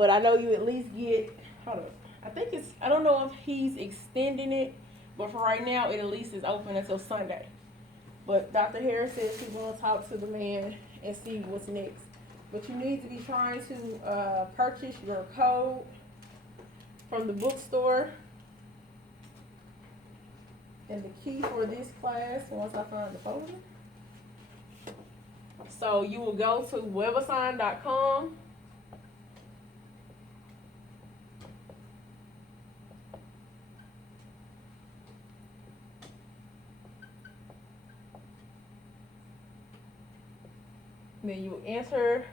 but I know you at least get, hold up, I don't know if he's extending it, but for right now, it at least is open until Sunday. But Dr. Harris says he's going to talk to the man and see what's next. But you need to be trying to purchase your code from the bookstore. And the key for this class, once I find the folder. So you will go to webassign.com. Then you enter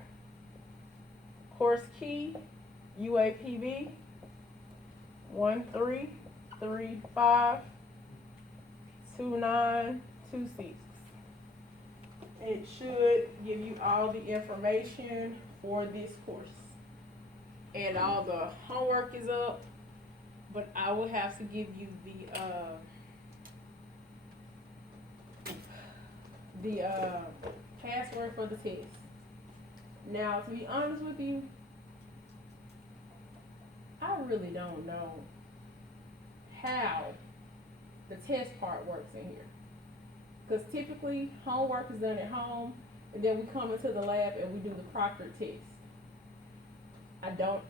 course key UAPB 13352926. It should give you all the information for this course. And all the homework is up, but I will have to give you the password for the test. Now, to be honest with you, I really don't know how the test part works in here. Because typically, homework is done at home, and then we come into the lab and we do the proctored test. Until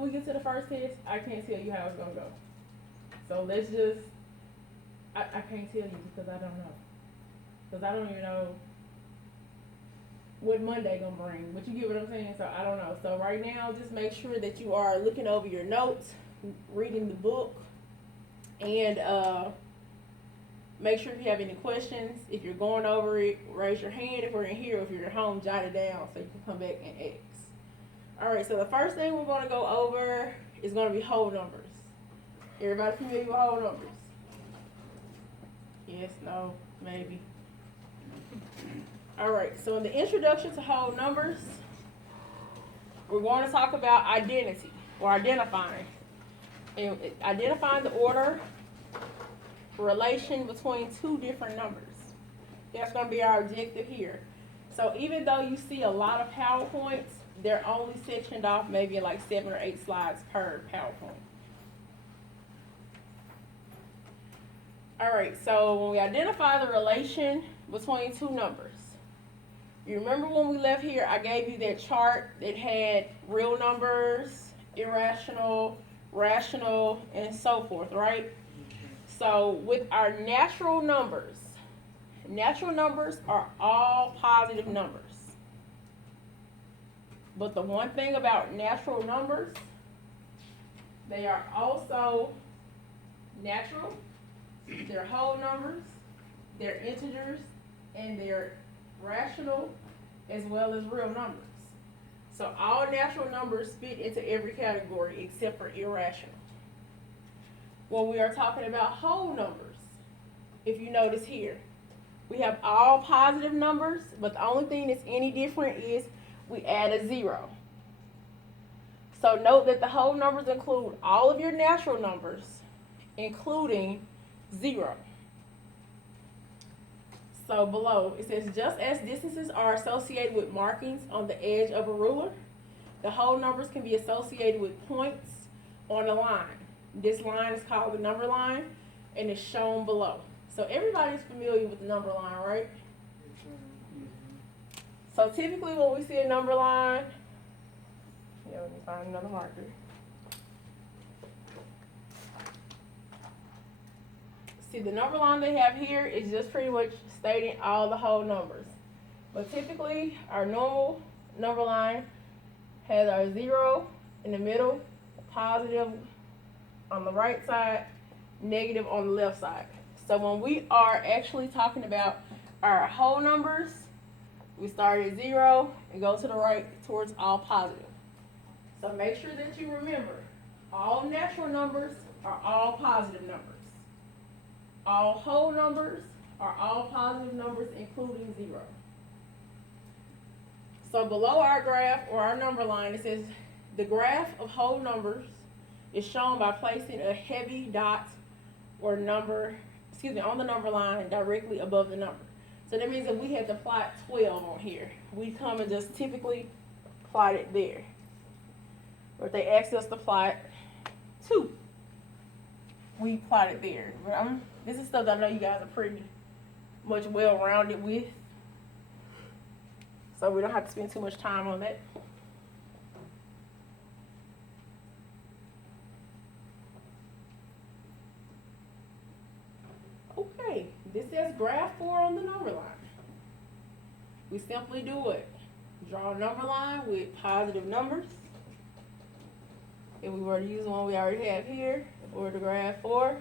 we get to the first test, I can't tell you how it's going to go. So let's just, I can't tell you because I don't know. Because I don't even know what Monday going to bring. But you get what I'm saying? So I don't know. So right now, just make sure that you are looking over your notes, reading the book, and make sure if you have any questions, if you're going over it, raise your hand if we're in here, or if you're at home, jot it down so you can come back and ask. Alright, so the first thing we're going to go over is going to be whole numbers. Everybody familiar with whole numbers? Yes, no, maybe. Alright, so in the introduction to whole numbers, we're going to talk about identity, or identifying. And identifying the order relation between two different numbers. That's going to be our objective here. So even though you see a lot of PowerPoints, they're only sectioned off maybe like 7 or 8 slides per PowerPoint. Alright, so when we identify the relation between two numbers, you remember when we left here, I gave you that chart that had real numbers, irrational, rational, and so forth, right? So with our natural numbers are all positive numbers. But the one thing about natural numbers, they are also natural, they're whole numbers, they're integers, and they're rational as well as real numbers. So all natural numbers fit into every category except for irrational. When we are talking about whole numbers, if you notice here, we have all positive numbers, but the only thing that's any different is we add a 0. So note that the whole numbers include all of your natural numbers, including 0. So below, it says, just as distances are associated with markings on the edge of a ruler, the whole numbers can be associated with points on a line. This line is called the number line, and it's shown below. So everybody's familiar with the number line, right? So typically when we see a number line, let me find another marker. See, the number line they have here is just pretty much stating all the whole numbers. But typically, our normal number line has our 0 in the middle, positive on the right side, negative on the left side. So when we are actually talking about our whole numbers, we start at 0 and go to the right towards all positive. So make sure that you remember, all natural numbers are all positive numbers. All whole numbers are all positive numbers, including 0. So below our graph or our number line, it says the graph of whole numbers is shown by placing a heavy dot or number, on the number line directly above the number. So that means that we had to plot 12 on here. We come and just typically plot it there. or if they ask us to plot 2, we plot it there. But this is stuff that I know you guys are pretty much well-rounded with, so we don't have to spend too much time on that. Okay, this says graph 4 on the number line. We simply do it. Draw a number line with positive numbers. If we were to use the one we already have here, if we were to graph 4,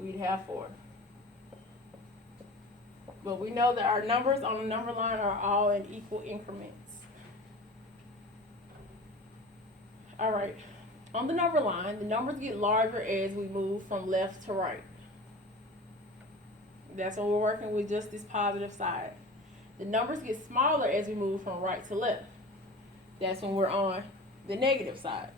we'd have 4. But we know that our numbers on the number line are all in equal increments. All right, on the number line, the numbers get larger as we move from left to right. That's when we're working with just this positive side. The numbers get smaller as we move from right to left. That's when we're on the negative side.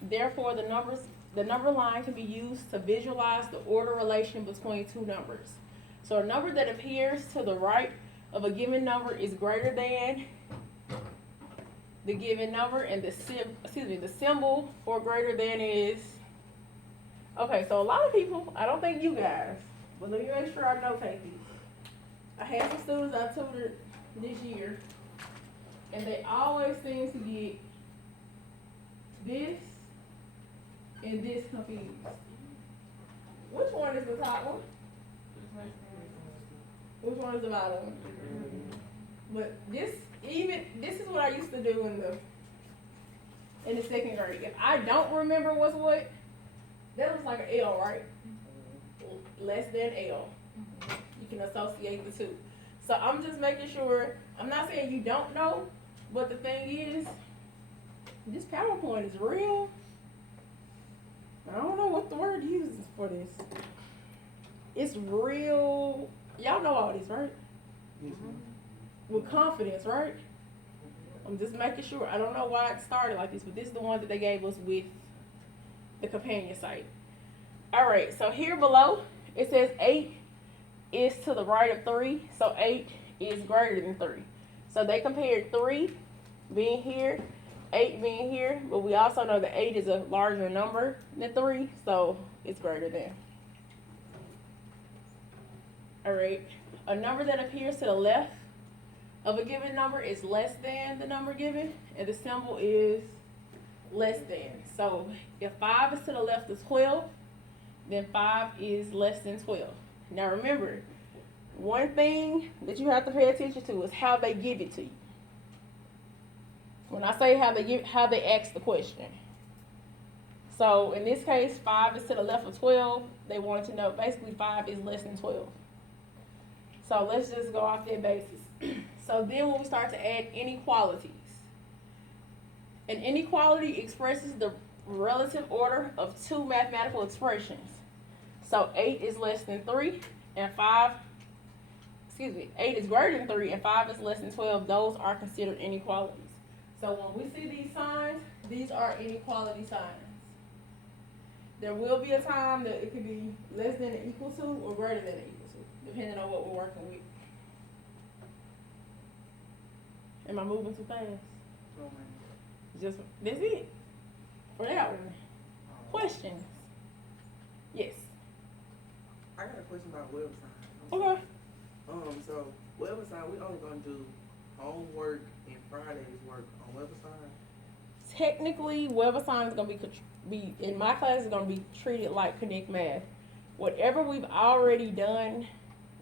Therefore, the number line can be used to visualize the order relation between 2 numbers. So a number that appears to the right of a given number is greater than the given number, and the symbol for greater than is, okay, so a lot of people, I don't think you guys, but let me make sure I notate these. I had some students I tutored this year, and they always seem to get this and this confused. Which one is the top one? Which one is the bottom? But this is what I used to do in the 2nd grade. If I don't remember what's what, that looks like an L, right? Less than L. You can associate the 2. So I'm just making sure, I'm not saying you don't know, but the thing is, this PowerPoint is real. I don't know what the word uses for this. It's real. Y'all know all this, right? With confidence, right? I'm just making sure. I don't know why it started like this, but this is the one that they gave us with the companion site. All right, so here below, it says 8 is to the right of 3, so 8 is greater than 3. So they compared 3 being here, 8 being here, but we also know that 8 is a larger number than 3, so it's greater than. All right, a number that appears to the left of a given number is less than the number given, and the symbol is less than. So if 5 is to the left of 12, then 5 is less than 12. Now remember, one thing that you have to pay attention to is how they give it to you. When I say how they ask the question. So in this case, 5 is to the left of 12. They wanted to know basically 5 is less than 12. So let's just go off that basis. So then when we start to add inequalities, an inequality expresses the relative order of 2 mathematical expressions. So 8 is less than 3 and 8 is greater than 3 and 5 is less than 12. Those are considered inequalities. So when we see these signs, these are inequality signs. There will be a time that it could be less than or equal to or greater than or equal to, depending on what we're working with. Am I moving too fast? Just, that's it for that one. Questions? Yes. I got a question about web sign. Okay. So web sign, we only gonna do homework and Friday's work on web sign. Technically, WebAssign is going to be in my class is going to be treated like Connect Math. Whatever we've already done,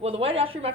well, the way that I treat my